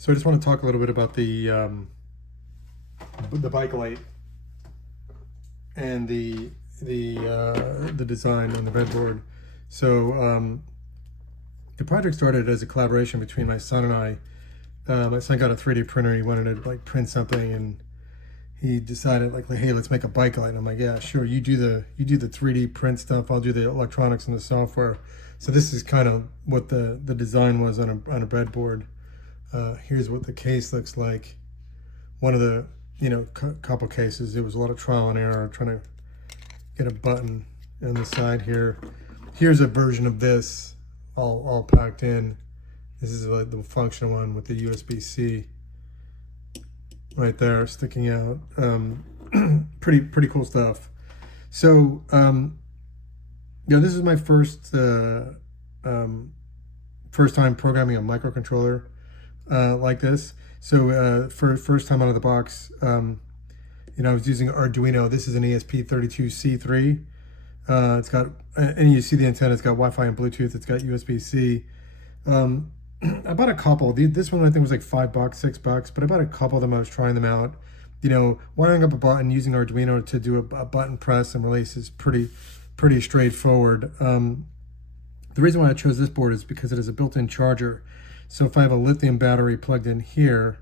So I just want to talk a little bit about the bike light and the design on the breadboard. So the project started as a collaboration between my son and I. My son got a 3D printer. He wanted to like print something, and he decided like, hey, let's make a bike light. And I'm like, yeah, sure. You do the 3D print stuff. I'll do the electronics and the software. So this is kind of what the design was on a breadboard. Here's what the case looks like. One of the couple cases, it was a lot of trial and error trying to get a button on the side here. Here's a version of this all packed in. This is like the functional one with the USB-C right there sticking out. Pretty cool stuff. So this is my first time programming a microcontroller like this. So for first time out of the box, I was using Arduino. This is an ESP32C3. It's got, and you see the antenna, it's got Wi-Fi and Bluetooth, it's got USB-C. I bought a couple. This one I think was like $5, $6, but I bought a couple of them. I was trying them out. Wiring up a button using Arduino to do a button press and release is pretty straightforward. The reason why I chose this board is because it has a built-in charger. So if I have a lithium battery plugged in here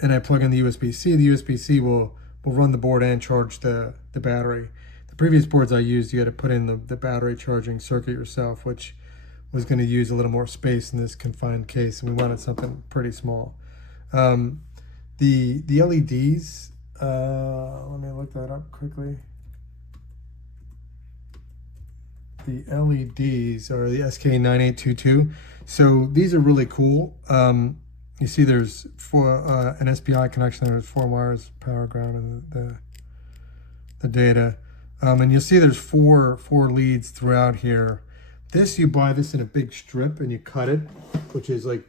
and I plug in the USB-C, the USB-C will run the board and charge the battery. The previous boards I used, you had to put in the battery charging circuit yourself, which was going to use a little more space in this confined case, and we wanted something pretty small. The LEDs, let me look that up quickly. The LEDs are the SK9822. So these are really cool. You see there's an SPI connection. There's 4 wires, power, ground, and the data. And you'll see there's four leads throughout here. You buy this in a big strip and you cut it, which is like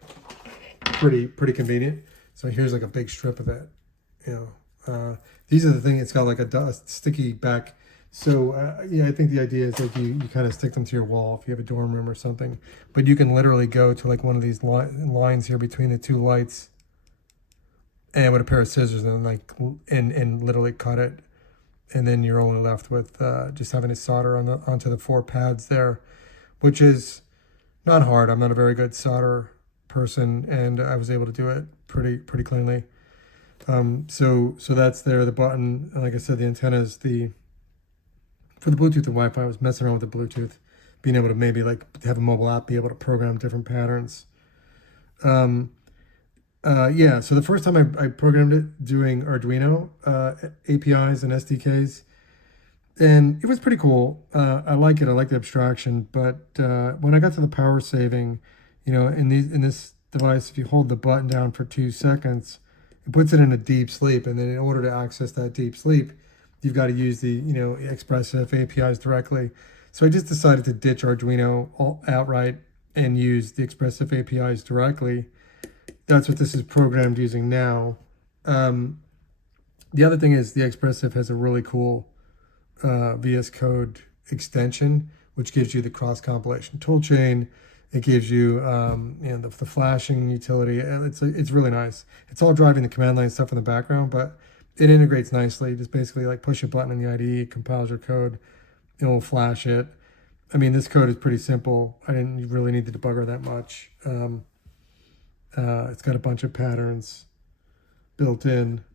pretty convenient. So here's like a big strip of it. These are the things. It's got like a sticky back. So I think the idea is like you kind of stick them to your wall if you have a dorm room or something. But you can literally go to like one of these lines here between the two lights, and with a pair of scissors and literally cut it, and then you're only left with just having to solder onto the 4 pads there, which is not hard. I'm not a very good solder person, and I was able to do it pretty cleanly. So that's there. The button, and like I said, the antenna is for the Bluetooth and Wi-Fi. I was messing around with the Bluetooth, being able to maybe like have a mobile app, be able to program different patterns. So the first time I programmed it doing Arduino APIs and SDKs, and it was pretty cool. I like it. I like the abstraction. But when I got to the power saving, in this device, if you hold the button down for 2 seconds, it puts it in a deep sleep. And then in order to access that deep sleep, you've got to use the ExpressF APIs directly. So I just decided to ditch Arduino outright and use the ExpressF APIs directly. That's what this is programmed using now. The other thing is the ExpressF has a really cool VS Code extension, which gives you the cross compilation toolchain. It gives you the flashing utility. It's really nice. It's all driving the command line stuff in the background, but it integrates nicely. Just basically like push a button in the IDE, it compiles your code, it will flash it. I mean, this code is pretty simple. I didn't really need the debugger that much. It's got a bunch of patterns built in.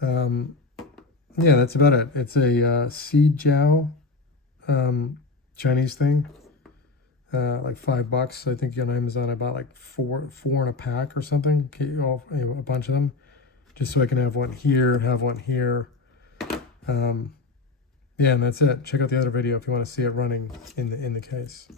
That's about it. It's a Jiao Chinese thing. Like $5. I think on Amazon I bought like four in a pack or something. A bunch of them, just so I can have one here, have one here. And that's it. Check out the other video if you want to see it running in the case.